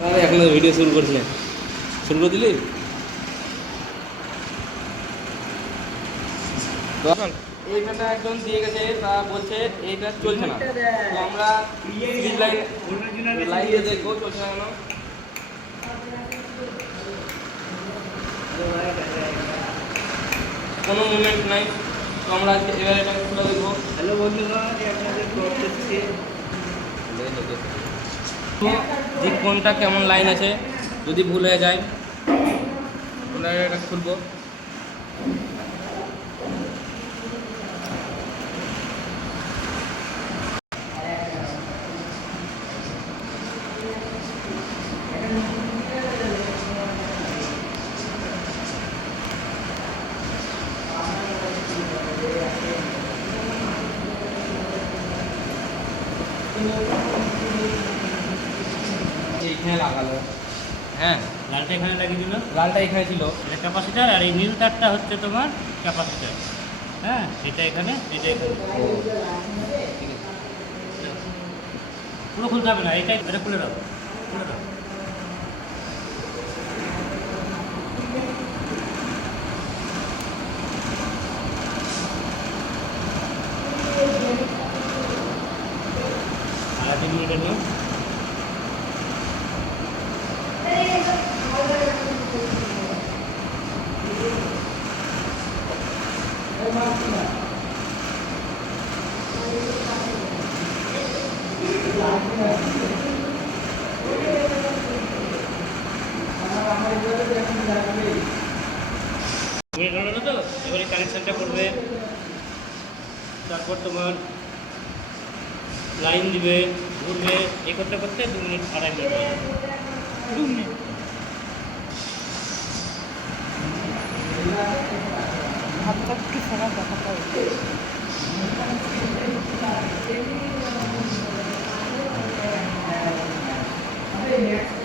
এখন ভিডিও শুরু করছিলেন, শুরু করে দিলি এইখানটা একজন দিয়ে গেছে, তা বলছে এইটা চলছে না। তো আমরা সিরিজ লাইন লাইনে দেখবো চলছে না কেন। কোনো মুভমেন্ট নাই। তো আমরা আজকে এবার এটা খুলে দেখবো। হ্যালো বন্ধুরা, আপনাদের করতেছি যে কোনটা কেমন লাইন আছে, যদি ভুল হয়ে যায় তাহলে এটা খুলবো। এইখানে লাগালো, হ্যাঁ লালটা এখানে লাগিয়ে দিল, লালটা এখানে ছিল। এটা ক্যাপাসিটার, আর এই নীল তারটা হচ্ছে তোমার ক্যাপাসিটার। হ্যাঁ, এটা এখানে, এটা এখানে। ঠিক আছে, পুরো খুলতে হবে না, এটাই, এটা খুলে দাও, খুলে দাও। আর 3 মিনিটের নিয়ম। মিনিট হলো না তো, এবারে কানেকশানটা করবে, তারপর তোমার লাইন দিবে, ঘুরবে, এই করতে করতে 2 মিনিট, 2.5 মিনিট হয়ে যাবে। 2 মিনিট। ভাবটা কি খারাপ দেখা পাই। নেক্সট